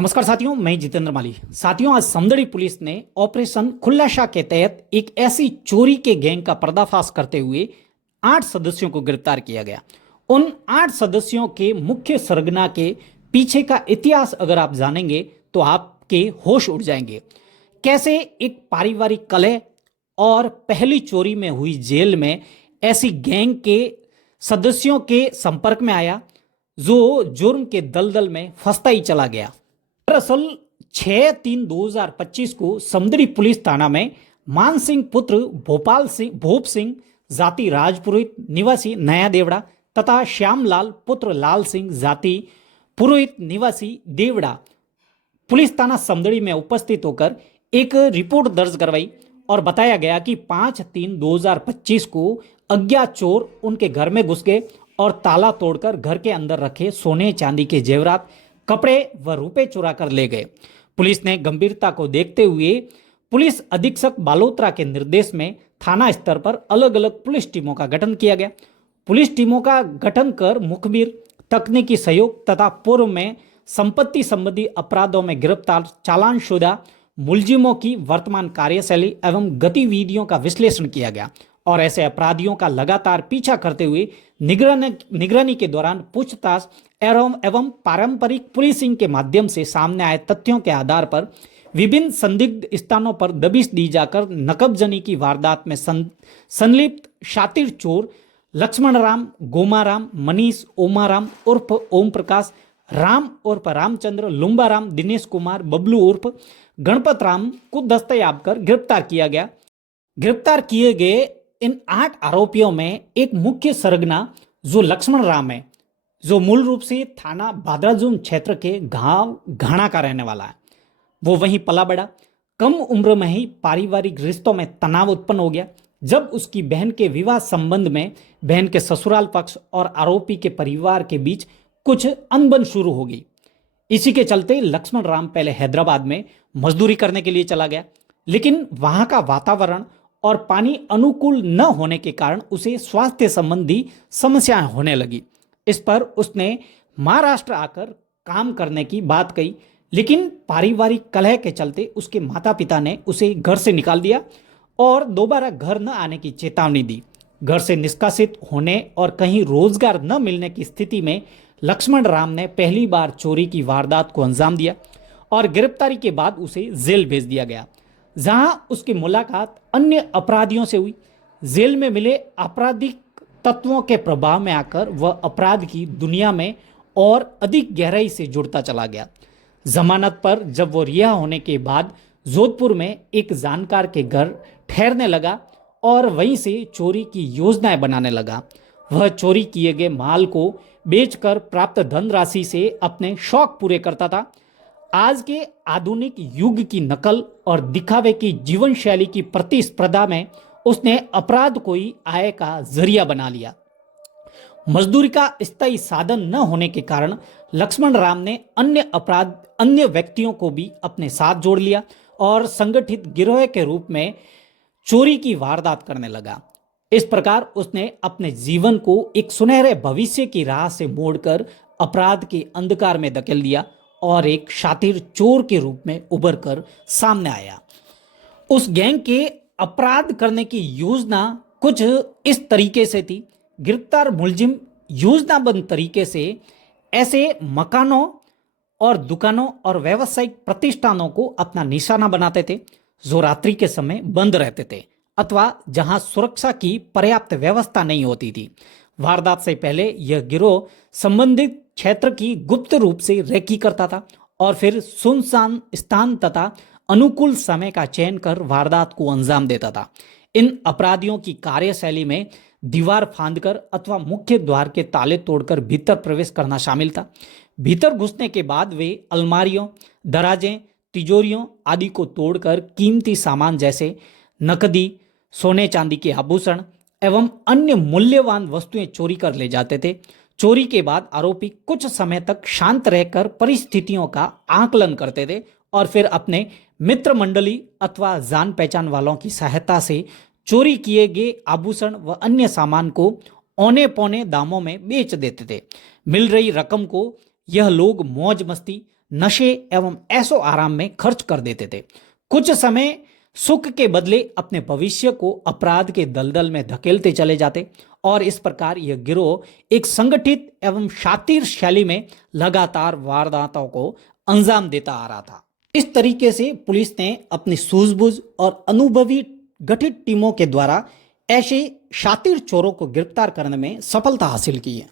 नमस्कार साथियों, मैं जितेंद्र माली। साथियों, आज समदड़ी पुलिस ने ऑपरेशन खुलासा के तहत एक ऐसी चोरी के गैंग का पर्दाफाश करते हुए 8 सदस्यों को गिरफ्तार किया गया। उन 8 सदस्यों के मुख्य सरगना के पीछे का इतिहास अगर आप जानेंगे तो आपके होश उड़ जाएंगे। कैसे एक पारिवारिक कलह और पहली चोरी में हुई जेल में ऐसी गैंग के सदस्यों के संपर्क में आया जो जुर्म के दलदल में फंसता ही चला गया। दरअसल 6/3/2025 को समदड़ी पुलिस थाना में मान सिंह पुत्र भोप सिंह जाति राजपुरोहित निवासी नया देवड़ा तथा श्यामलाल पुत्र लाल सिंह जाति पुरोहित निवासी देवड़ा पुलिस थाना समदड़ी में उपस्थित होकर एक रिपोर्ट दर्ज करवाई और बताया गया कि 5/3/2025 को अज्ञात चोर उनके घर में घुस गए और ताला तोड़कर घर के अंदर रखे सोने चांदी के जेवरात, कपड़े व रुपए चुरा कर ले गए। पुलिस ने गंभीरता को देखते हुए पुलिस अधीक्षक बालोत्रा के निर्देश में थाना स्तर पर अलग अलग पुलिस टीमों का गठन किया गया। पुलिस टीमों का गठन कर मुखबिर, तकनीकी सहयोग तथा पूर्व में संपत्ति संबंधी अपराधों में गिरफ्तार चालानशुदा मुलजिमों की वर्तमान कार्यशैली एवं गतिविधियों का विश्लेषण किया गया और ऐसे अपराधियों का लगातार पीछा करते हुए निगरानी के दौरान पूछताछ एवं पारंपरिक पुलिसिंग के माध्यम से सामने आए तथ्यों के आधार पर विभिन्न संदिग्ध स्थानों पर दबिश दी जाकर नकबजनी की वारदात में संलिप्त शातिर चोर लक्ष्मण राम, गोमाराम, मनीष ओमाराम उर्फ ओम प्रकाश, राम उर्फ रामचंद्र, लुम्बाराम, दिनेश कुमार, बबलू उर्फ गणपत राम को दस्तयाब कर गिरफ्तार किया गया। गिरफ्तार किए गए इन 8 आरोपियों में एक मुख्य सरगना जो लक्ष्मण राम है, जो मूल रूप से थाना भादराजून क्षेत्र के गांव घाना का रहने वाला है। वो वहीं पला बड़ा। कम उम्र में ही पारिवारिक रिश्तों में तनाव उत्पन्न हो गया जब उसकी बहन के विवाह संबंध में बहन के ससुराल पक्ष और आरोपी के परिवार के बीच कुछ अनबन शुरू हो गई। इसी के चलते लक्ष्मण राम पहले हैदराबाद में मजदूरी करने के लिए चला गया, लेकिन वहां का वातावरण और पानी अनुकूल न होने के कारण उसे स्वास्थ्य संबंधी समस्याएं होने लगी। इस पर उसने महाराष्ट्र आकर काम करने की बात कही, लेकिन पारिवारिक कलह के चलते उसके माता पिता ने उसे घर से निकाल दिया और दोबारा घर न आने की चेतावनी दी। घर से निष्कासित होने और कहीं रोजगार न मिलने की स्थिति में लक्ष्मण राम ने पहली बार चोरी की वारदात को अंजाम दिया और गिरफ्तारी के बाद उसे जेल भेज दिया गया, जहां उसकी मुलाकात अन्य अपराधियों से हुई। जेल में मिले आपराधिक तत्वों के प्रभाव में आकर वह अपराध की दुनिया में और अधिक गहराई से जुड़ता चला गया। जमानत पर जब वो रिहा होने के बाद जोधपुर में एक जानकार के घर ठहरने लगा और वहीं से चोरी की योजनाएं बनाने लगा। वह चोरी किए गए माल को बेचकर प्राप्त धनराशि से अपने शौक पूरे करता था। आज के आधुनिक युग की नकल और दिखावे की जीवन शैली की प्रतिस्पर्धा में उसने अपराध को ही आय का जरिया बना लिया। मजदूरी का स्थायी साधन न होने के कारण लक्ष्मण राम ने अन्य व्यक्तियों को भी अपने साथ जोड़ लिया और संगठित गिरोह के रूप में चोरी की वारदात करने लगा। इस प्रकार उसने अपने जीवन को एक सुनहरे भविष्य की राह से मोड़कर अपराध के अंधकार में धकेल दिया और एक शातिर चोर के रूप में उभर कर सामने आया। उस गैंग के अपराध करने की योजना कुछ इस तरीके से थी। गिरफ्तार मुलजिम योजनाबद्ध तरीके से ऐसे मकानों और दुकानों और व्यावसायिक प्रतिष्ठानों को अपना निशाना बनाते थे जो रात्रि के समय बंद रहते थे अथवा जहां सुरक्षा की पर्याप्त व्यवस्था नहीं होती थी। वारदात से पहले यह गिरोह संबंधित क्षेत्र की गुप्त रूप से रेकी करता था और फिर सुनसान स्थान तथा अनुकूल समय का चयन कर वारदात को अंजाम देता था। इन अपराधियों की कार्यशैली में दीवार फांदकर अथवा मुख्य द्वार के ताले तोड़कर भीतर प्रवेश करना शामिल था। भीतर घुसने के बाद वे अलमारियों, दराजें, तिजोरियों आदि को तोड़कर कीमती सामान जैसे नकदी, सोने चांदी के आभूषण एवं अन्य मूल्यवान वस्तुएं चोरी कर ले जाते थे। चोरी के बाद आरोपी कुछ समय तक शांत रहकर परिस्थितियों का आकलन करते थे और फिर अपने मित्र मंडली अथवा जान पहचान वालों की सहायता से चोरी किए गए आभूषण व अन्य सामान को औने पौने दामों में बेच देते थे। मिल रही रकम को यह लोग मौज मस्ती, नशे एवं ऐशो आराम में खर्च कर देते थे। कुछ समय सुख के बदले अपने भविष्य को अपराध के दलदल में धकेलते चले जाते और इस प्रकार यह गिरोह एक संगठित एवं शातिर शैली में लगातार वारदातों को अंजाम देता आ रहा था। इस तरीके से पुलिस ने अपनी सूझबूझ और अनुभवी गठित टीमों के द्वारा ऐसे शातिर चोरों को गिरफ्तार करने में सफलता हासिल की है।